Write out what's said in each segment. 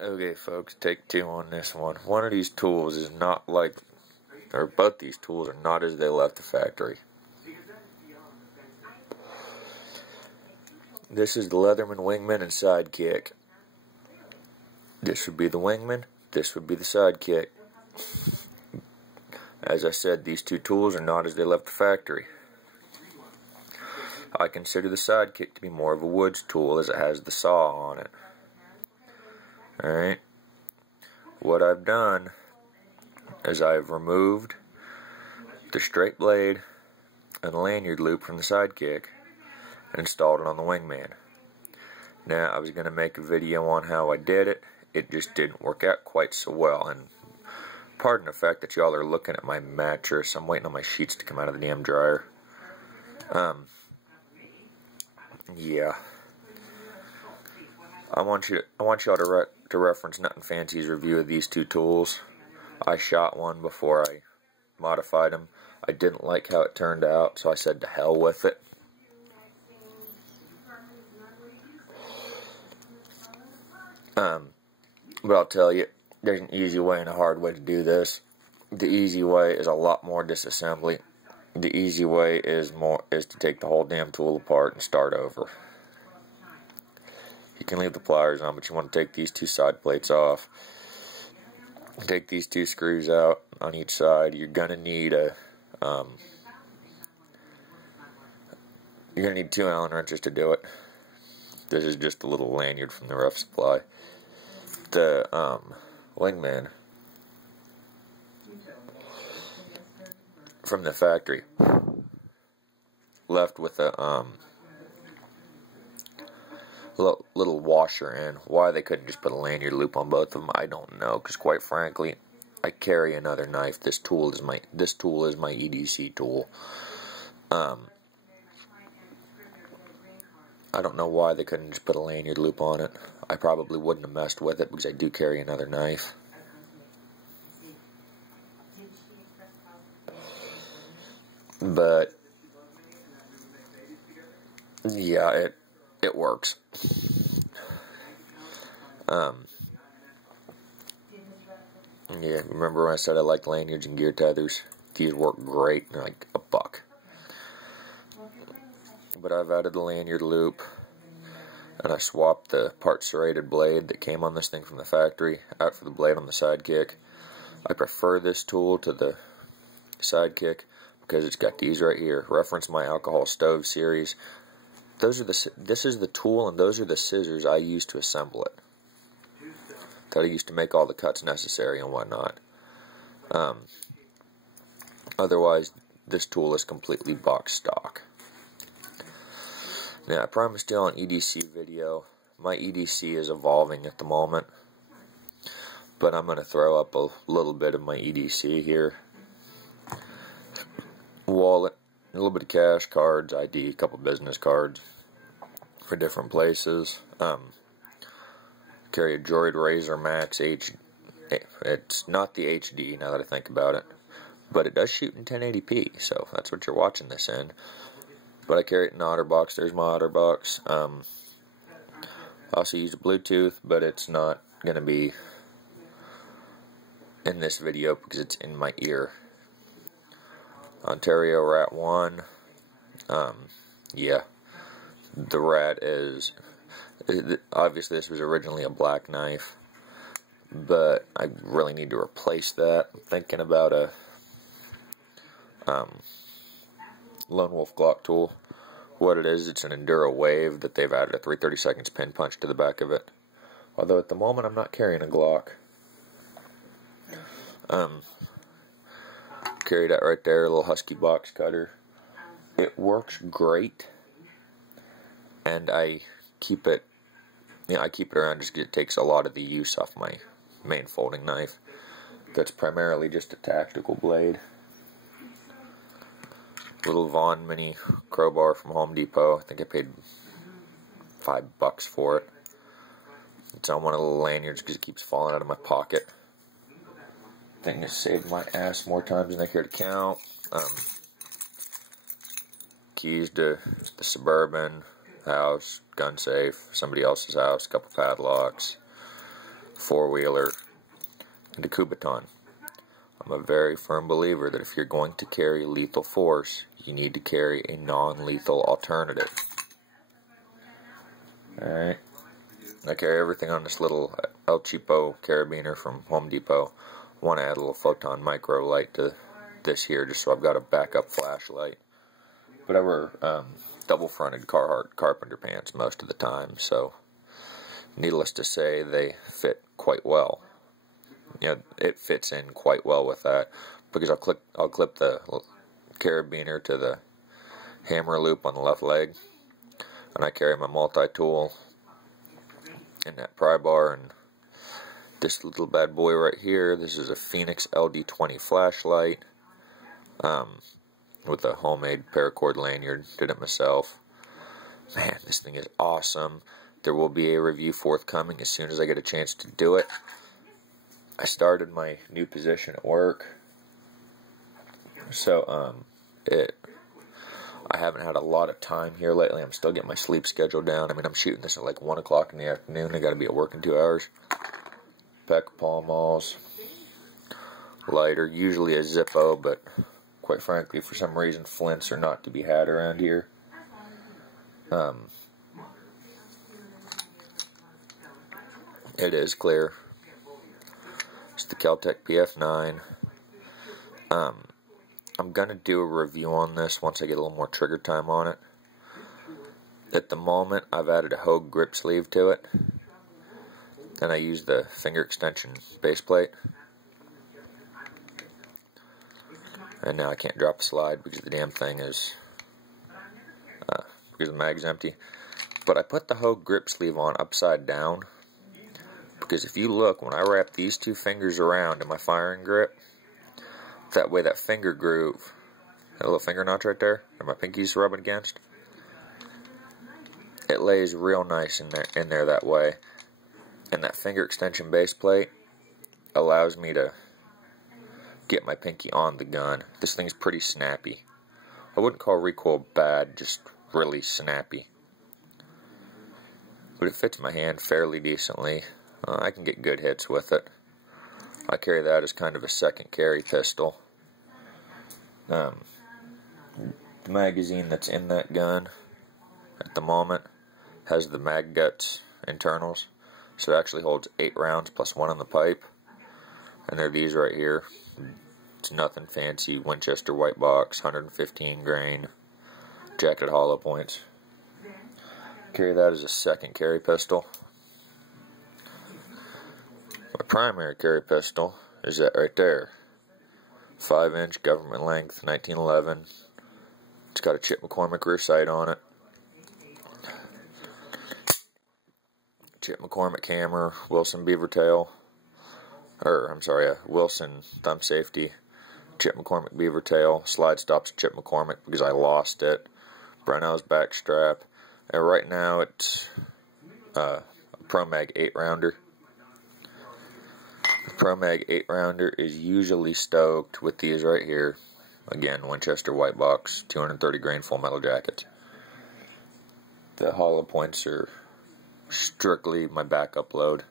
Okay, folks, take two on this one. One of these tools is not like, or both these tools are not as they left the factory. This is the Leatherman Wingman and Sidekick. This would be the Wingman, this would be the Sidekick. As I said, these two tools are not as they left the factory. I consider the Sidekick to be more of a woods tool as it has the saw on it. Alright, what I've done is I've removed the straight blade and lanyard loop from the Sidekick and installed it on the Wingman. Now, I was going to make a video on how I did it. It just didn't work out quite so well, and pardon the fact that y'all are looking at my mattress. I'm waiting on my sheets to come out of the damn dryer. Yeah. I want y'all to reference Nut and Fancy's review of these two tools. I shot one before I modified them. I didn't like how it turned out, so I said to hell with it. But I'll tell you, there's an easy way and a hard way to do this. The easy way is a lot more disassembly. The easy way is to take the whole damn tool apart and start over. You can leave the pliers on, but you want to take these two side plates off. Take these two screws out on each side. You're gonna need two Allen wrenches to do it. This is just a little lanyard from the rough supply. The Wingman from the factory left with a little washer in. Why they couldn't just put a lanyard loop on both of them, I don't know. Because quite frankly, I carry another knife. This tool is my EDC tool. I don't know why they couldn't just put a lanyard loop on it. I probably wouldn't have messed with it because I do carry another knife. But yeah, it works. Yeah, remember when I said I like lanyards and gear tethers? These work great, like a buck. But I've added the lanyard loop, and I swapped the part serrated blade that came on this thing from the factory out for the blade on the Sidekick. I prefer this tool to the Sidekick because it's got these right here. Reference my alcohol stove series. This is the tool, and those are the scissors I use to assemble it. That I used to make all the cuts necessary and whatnot. Otherwise, this tool is completely box stock. Now, I promised you an EDC video. My EDC is evolving at the moment, but I'm going to throw up a little bit of my EDC here. Wallet, a little bit of cash, cards, ID, a couple business cards for different places. Carry a Droid Razor Max H. It's not the HD now that I think about it, but it does shoot in 1080p, so that's what you're watching this in. But I carry it in OtterBox. There's my OtterBox. I also use Bluetooth, but it's not going to be in this video because it's in my ear. Ontario Rat 1. Yeah. The rat is... Obviously, this was originally a black knife, but I really need to replace that. I'm thinking about a Lone Wolf Glock tool. What it is, it's an Enduro Wave that they've added a 3/32 pin punch to the back of it. Although at the moment I'm not carrying a Glock. Carry that right there, a little Husky box cutter. It works great, and I keep it. I keep it around just because it takes a lot of the use off my main folding knife. That's primarily just a tactical blade. Little Vaughn mini crowbar from Home Depot. I think I paid $5 for it. It's on one of the little lanyards because it keeps falling out of my pocket. Thing has saved my ass more times than I care to count. Keys to the Suburban house, gun safe, somebody else's house, couple padlocks, 4-wheeler, and a Kubotan. I'm a very firm believer that if you're going to carry lethal force, you need to carry a non-lethal alternative. Alright. I carry everything on this little El Cheapo carabiner from Home Depot. I want to add a little photon micro light to this here just so I've got a backup flashlight. But I wear double-fronted Carhartt carpenter pants most of the time, so needless to say, they fit quite well. You know, it fits in quite well with that because I'll clip the carabiner to the hammer loop on the left leg, and I carry my multi-tool and that pry bar and this little bad boy right here. This is a Phoenix LD20 flashlight with a homemade paracord lanyard. Did it myself. Man, this thing is awesome. There will be a review forthcoming as soon as I get a chance to do it. I started my new position at work, so I haven't had a lot of time here lately. I'm still getting my sleep schedule down. I mean, I'm shooting this at like 1 o'clock in the afternoon. I got to be at work in 2 hours. Pack of Pall Malls, lighter, usually a Zippo, but quite frankly, for some reason, flints are not to be had around here. It is clear. It's the Keltec PF9. I'm going to do a review on this once I get a little more trigger time on it. At the moment, I've added a Hogue grip sleeve to it, and I use the finger extension base plate. And now I can't drop a slide because the damn thing is, because the mag's empty. But I put the Hogue grip sleeve on upside down, because if you look, when I wrap these two fingers around in my firing grip, that way that finger groove, that little finger notch right there, that my pinky's rubbing against, it lays real nice in there that way. And that finger extension base plate allows me to get my pinky on the gun. This thing's pretty snappy. I wouldn't call recoil bad, just really snappy. But it fits my hand fairly decently. I can get good hits with it. I carry that as kind of a second carry pistol. The magazine that's in that gun at the moment has the mag guts internals, so it actually holds 8 rounds plus 1 on the pipe, and they're these right here. It's nothing fancy. Winchester white box, 115 grain, jacketed hollow points. Carry that as a second carry pistol. My primary carry pistol is that right there. 5-inch government length, 1911. It's got a Chip McCormick rear sight on it. Chip McCormick hammer, Wilson beaver tail. Wilson thumb safety, Chip McCormick beaver tail. Slide stops Chip McCormick because I lost it. Brennell's back strap. And right now it's a ProMag 8-rounder. The ProMag 8-rounder is usually stoked with these right here. Again, Winchester white box, 230 grain full metal jackets. The hollow points are strictly my backup load.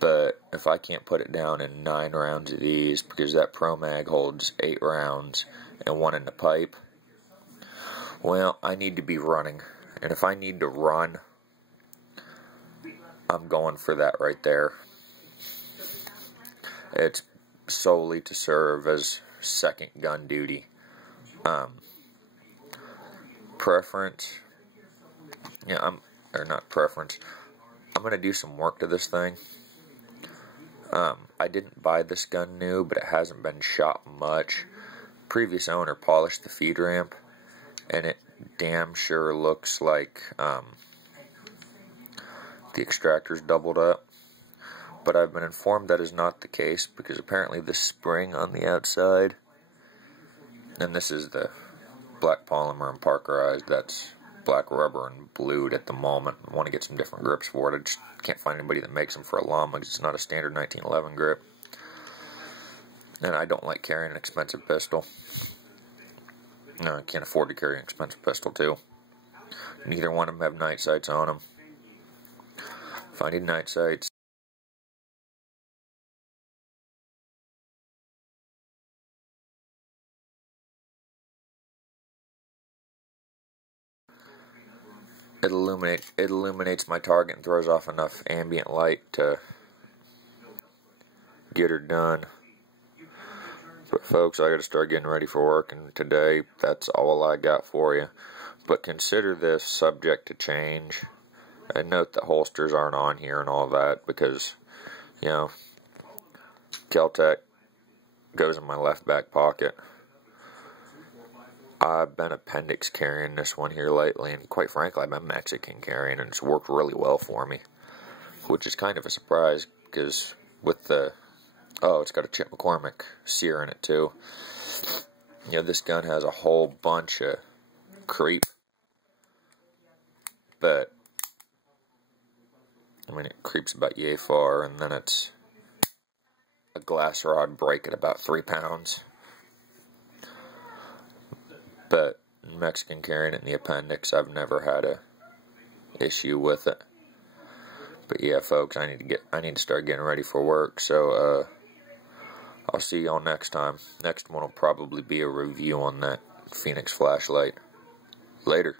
But if I can't put it down in 9 rounds of these, because that ProMag holds 8 rounds and 1 in the pipe, well, I need to be running. And if I need to run, I'm going for that right there. It's solely to serve as second gun duty. Preference, I'm going to do some work to this thing. I didn't buy this gun new, but it hasn't been shot much. Previous owner polished the feed ramp, and it damn sure looks like the extractor's doubled up. But I've been informed that is not the case, because apparently the spring on the outside, and this is the black polymer and parkerized, that's black rubber and blued at the moment. I want to get some different grips for it. I just can't find anybody that makes them for a llama, because it's not a standard 1911 grip. And I don't like carrying an expensive pistol. No, I can't afford to carry an expensive pistol too. Neither one of them have night sights on them. If I need night sights, it illuminates my target and throws off enough ambient light to get her done. But folks, I gotta start getting ready for work, and today that's all I got for you. But consider this subject to change. And note that holsters aren't on here and all that because, you know, Kel-Tec goes in my left back pocket. I've been appendix carrying this one here lately, and quite frankly, I've been Mexican carrying, and it's worked really well for me, which is kind of a surprise because with the, oh, it's got a Chip McCormick sear in it too. You know, this gun has a whole bunch of creep, but I mean, it creeps about yay far, and then it's a glass rod break at about 3 pounds. But Mexican carrying it in the appendix, I've never had a issue with it. But yeah, folks, I need to start getting ready for work. So I'll see y'all next time. Next one will probably be a review on that Phoenix flashlight. Later.